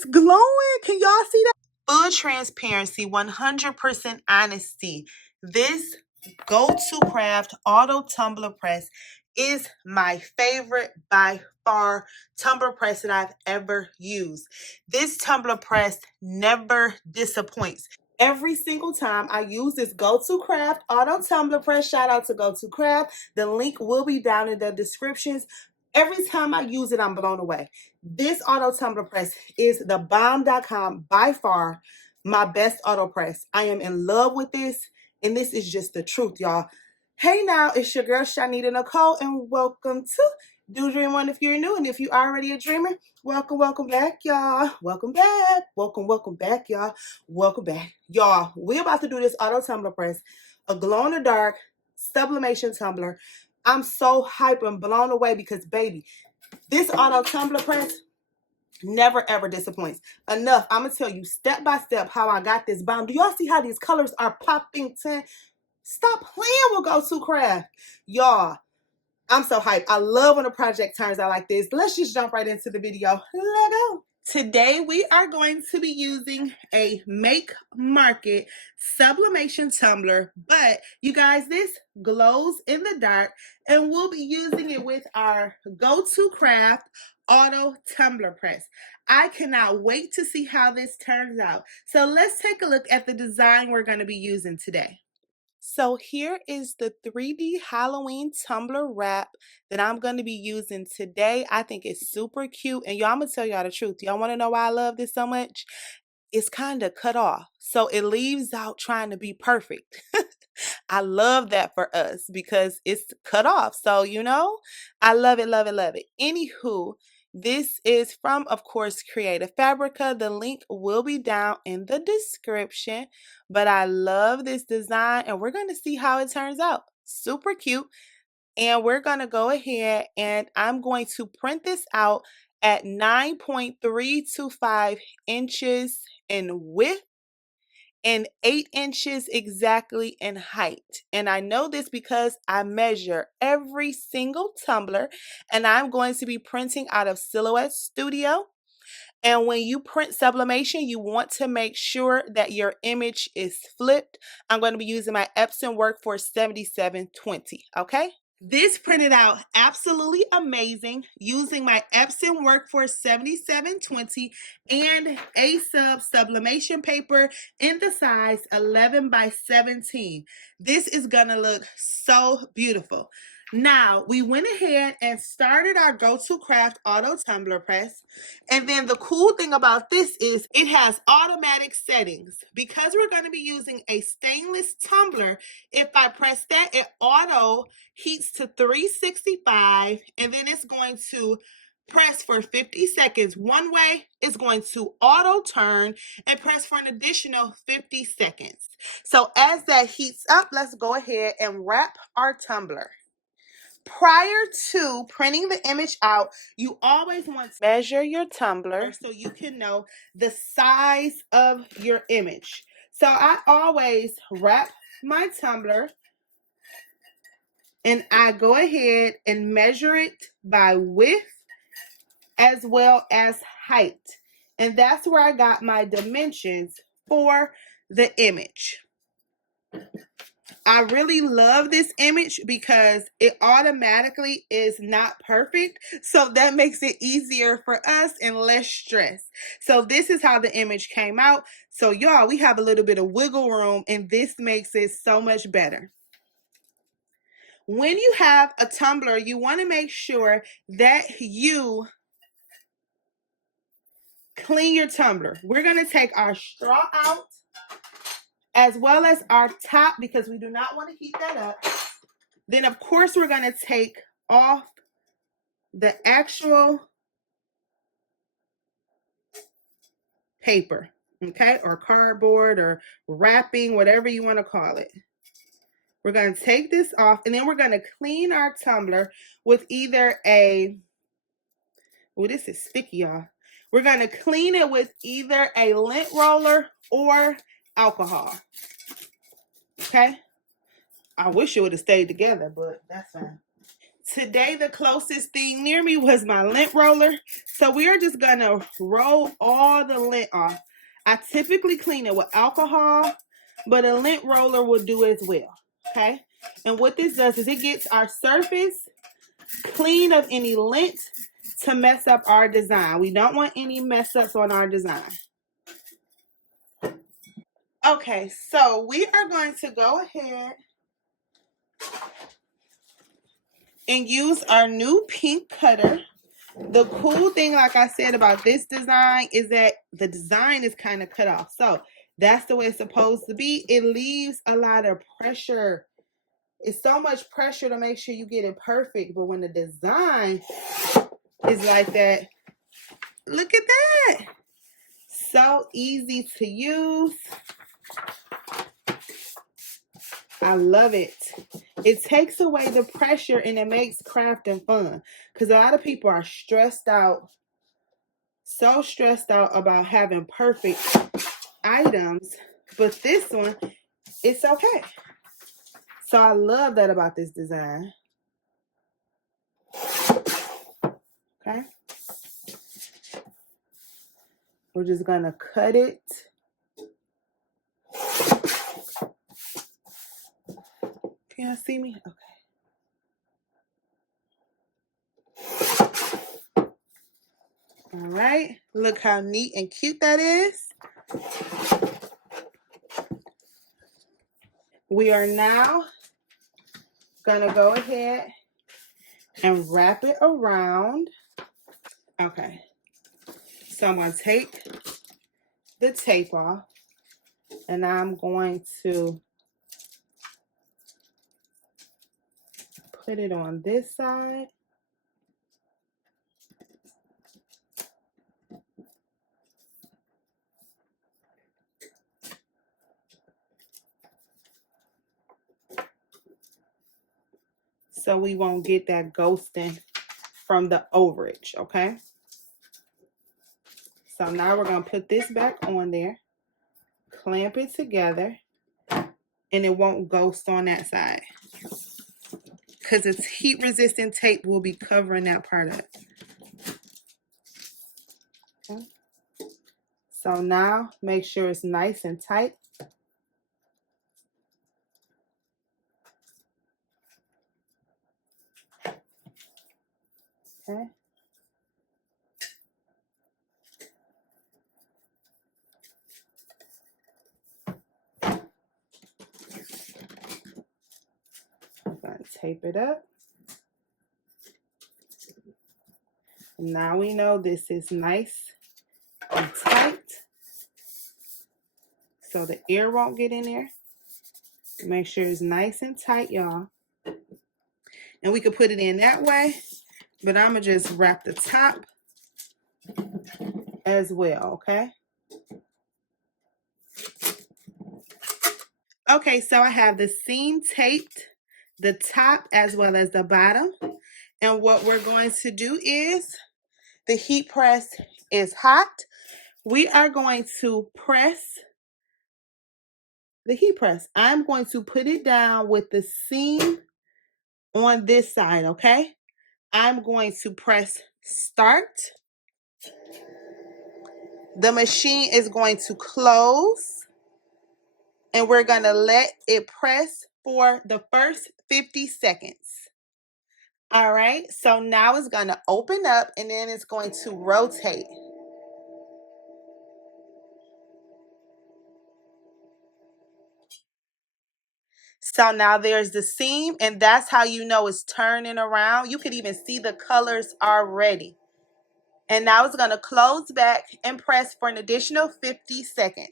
it's glowing. Can y'all see that? Full transparency, 100% honesty. This Go2Craft Auto Tumbler Press is my favorite by far tumbler press that I've ever used. This tumbler press never disappoints. Every single time I use this Go2Craft Auto Tumbler Press, shout out to Go2Craft. The link will be down in the descriptions. Every time I use it, I'm blown away. This auto tumbler press is the bomb.com, by far my best auto press. I am in love with this, and this is just the truth, y'all. Hey now, it's your girl Shanita Nicole, and welcome to Do Dream On if you're new, and if you're already a dreamer, welcome back, y'all. Welcome back. Welcome back, y'all. Welcome back. Y'all, we're about to do this auto tumbler press, a glow-in-the-dark sublimation tumbler. I'm so hyped and blown away because, baby, this auto tumbler press never ever disappoints. Enough. I'm going to tell you step by step how I got this bomb. Do y'all see how these colors are popping? Stop playing with Go2Craft. Y'all, I'm so hyped. I love when a project turns out like this. Let's just jump right into the video. Let's go. Today we are going to be using a Make Market sublimation tumbler, but you guys, this glows in the dark, and we'll be using it with our Go2Craft Auto Tumbler Press. I cannot wait to see how this turns out. So let's take a look at the design we're going to be using today. So here is the 3D Halloween tumbler wrap that I'm going to be using today. I think it's super cute. And y'all, I'm going to tell y'all the truth. Y'all want to know why I love this so much? It's kind of cut off. So it leaves out trying to be perfect. I love that for us because it's cut off. So, you know, I love it, love it, love it. Anywho, this is from, of course, Creative Fabrica. The link will be down in the description. But I love this design, and we're going to see how it turns out. Super cute. And we're going to go ahead, and I'm going to print this out at 9.325 inches in width and 8 inches exactly in height. And I know this because I measure every single tumbler, and I'm going to be printing out of Silhouette Studio. And when you print sublimation, you want to make sure that your image is flipped. I'm going to be using my Epson Workforce 7720, okay? This printed out absolutely amazing using my Epson Workforce 7720 and A-Sub sublimation paper in the size 11 by 17. This is gonna look so beautiful. Now, we went ahead and started our Go2Craft Auto Tumbler Press. And then the cool thing about this is it has automatic settings. Because we're going to be using a stainless tumbler, if I press that, it auto heats to 365, and then it's going to press for 50 seconds one way. It's going to auto turn and press for an additional 50 seconds. So as that heats up, let's go ahead and wrap our tumbler. Prior to printing the image out, you always want to measure your tumbler so you can know the size of your image. So I always wrap my tumbler, and I go ahead and measure it by width as well as height. And that's where I got my dimensions for the image. I really love this image because it automatically is not perfect. So that makes it easier for us and less stress. So this is how the image came out. So y'all, we have a little bit of wiggle room, and this makes it so much better. When you have a tumbler, you want to make sure that you clean your tumbler. We're going to take our straw out as well as our top because we do not want to heat that up. Then, of course, we're going to take off the actual paper, okay, or cardboard or wrapping, whatever you want to call it. We're going to take this off, and then we're going to clean our tumbler with either a, oh, this is sticky, y'all. We're going to clean it with either a lint roller or alcohol, okay? I wish it would have stayed together, but that's fine. Today, the closest thing near me was my lint roller. So we are just gonna roll all the lint off. I typically clean it with alcohol, but a lint roller will do as well, okay? And what this does is it gets our surface clean of any lint to mess up our design. We don't want any mess ups on our design. Okay, so we are going to go ahead and use our new pink cutter. The cool thing, like I said, about this design is that the design is kind of cut off. So that's the way it's supposed to be. It leaves a lot of pressure. It's so much pressure to make sure you get it perfect. But when the design is like that, look at that. So easy to use. I love it. It takes away the pressure and it makes crafting fun. Because a lot of people are stressed out, so stressed out about having perfect items. But this one, it's okay. So I love that about this design. Okay. We're just going to cut it. Can you see me? Okay. All right. Look how neat and cute that is. We are now going to go ahead and wrap it around. Okay. So I'm going to take the tape off and I'm going to put it on this side. So we won't get that ghosting from the overage, okay? So now we're going to put this back on there, clamp it together, and it won't ghost on that side because its heat-resistant tape will be covering that part of it. Okay. So now make sure it's nice and tight. Okay. I'm going to tape it up. Now we know this is nice and tight, so the air won't get in there. Make sure it's nice and tight, y'all. And we could put it in that way, but I'm going to just wrap the top as well, okay? Okay, so I have the seam taped, the top as well as the bottom. And what we're going to do is, the heat press is hot. We are going to press the heat press. I'm going to put it down with the seam on this side, okay? I'm going to press start. The machine is going to close. And we're going to let it press for the first 50 seconds. All right, so now it's going to open up and then it's going to rotate. So now there's the seam, and that's how you know it's turning around. You could even see the colors already. And now it's going to close back and press for an additional 50 seconds.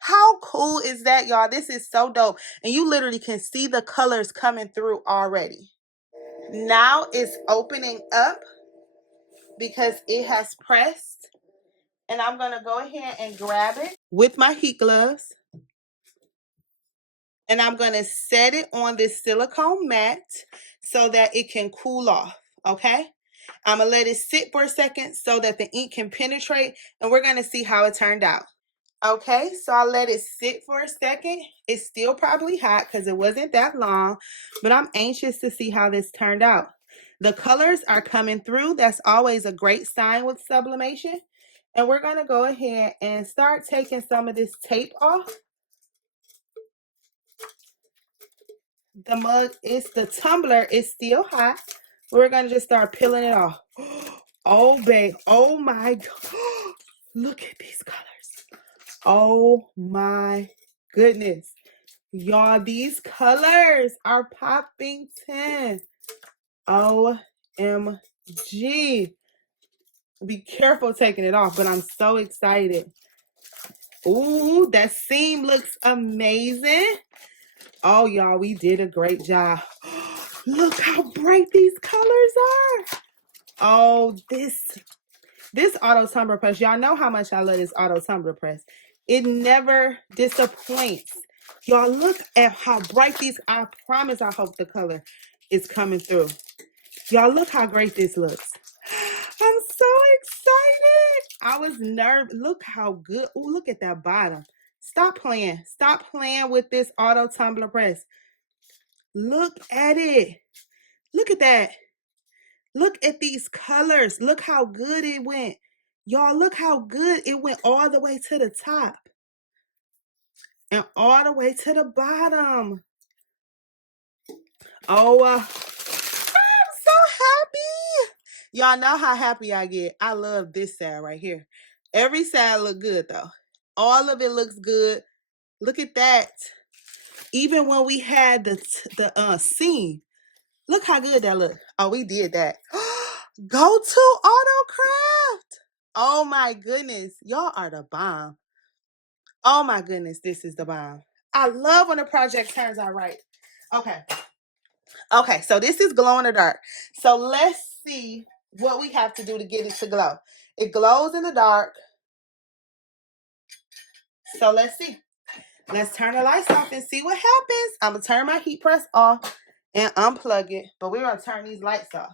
How cool is that, y'all? This is so dope. And you literally can see the colors coming through already. Now it's opening up because it has pressed. And I'm going to go ahead and grab it with my heat gloves. And I'm going to set it on this silicone mat so that it can cool off, okay? I'm going to let it sit for a second so that the ink can penetrate, and we're going to see how it turned out. Okay, so I let it sit for a second. It's still probably hot because it wasn't that long, but I'm anxious to see how this turned out. The colors are coming through. That's always a great sign with sublimation. And we're going to go ahead and start taking some of this tape off. The tumbler is still hot. We're going to just start peeling it off. Oh, babe. Oh, my God. Look at these colors. Oh, my goodness. Y'all, these colors are popping 10. OMG. Be careful taking it off, but I'm so excited. Ooh, that seam looks amazing. Oh, y'all, we did a great job. Look how bright these colors are. Oh, this auto tumbler press. Y'all know how much I love this auto tumbler press. It never disappoints. Y'all look at how bright these. I promise I hope the color is coming through. Y'all look how great this looks. I'm so excited. I was nervous. Look how good. Oh, look at that bottom. Stop playing. Stop playing with this auto tumbler press. Look at it. Look at that. Look at these colors. Look how good it went. Y'all, look how good it went all the way to the top. And all the way to the bottom. Oh, I'm so happy. Y'all know how happy I get. I love this side right here. Every side look good though. All of it looks good. Look at that. Even when we had the seam, look how good that looked. Oh, we did that. Go2Craft. Oh my goodness. Y'all are the bomb. Oh my goodness, this is the bomb. I love when a project turns out right. Okay. Okay, so this is glow in the dark. So let's see what we have to do to get it to glow. It glows in the dark. So let's see. Let's turn the lights off and see what happens. I'm going to turn my heat press off and unplug it. But we're going to turn these lights off.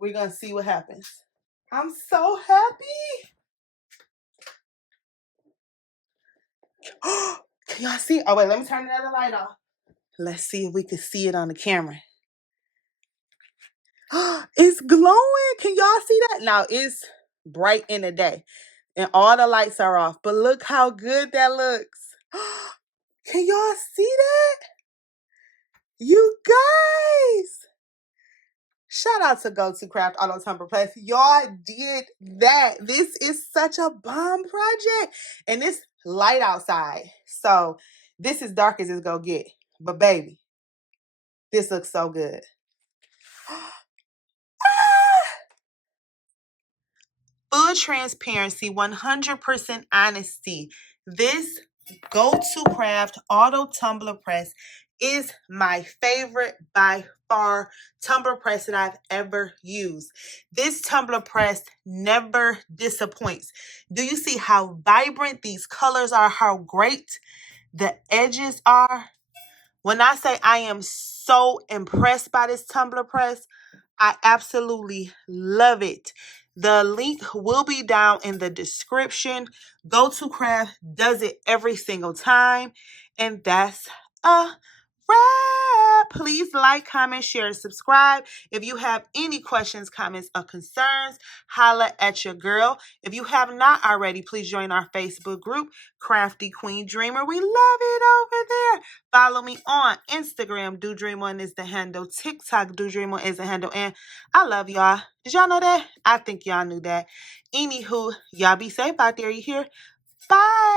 We're going to see what happens. I'm so happy. Can y'all see? Oh, wait, let me turn the other light off. Let's see if we can see it on the camera. It's glowing. Can y'all see that? Now, it's bright in the day. And all the lights are off. But look how good that looks. Can y'all see that? You guys. Shout out to Go2Craft Auto Tumbler Press. Y'all did that. This is such a bomb project. And it's light outside. So this is dark as it's gonna get. But baby, this looks so good. Full transparency, 100% honesty. This Go2Craft Auto Tumbler Press is my favorite by far tumbler press that I've ever used. This tumbler press never disappoints. Do you see how vibrant these colors are, how great the edges are? When I say I am so impressed by this tumbler press, I absolutely love it. The link will be down in the description. Go2Craft does it every single time. And that's a wrap. Please like, comment, share, subscribe. If you have any questions, comments, or concerns, holla at your girl. If you have not already, please join our Facebook group, Crafty Queen Dreamer. We love it over there. Follow me on Instagram. Do Dream On is the handle. TikTok. Do Dream On is the handle. And I love y'all. Did y'all know that? I think y'all knew that. Anywho, y'all be safe out there. You hear? Bye.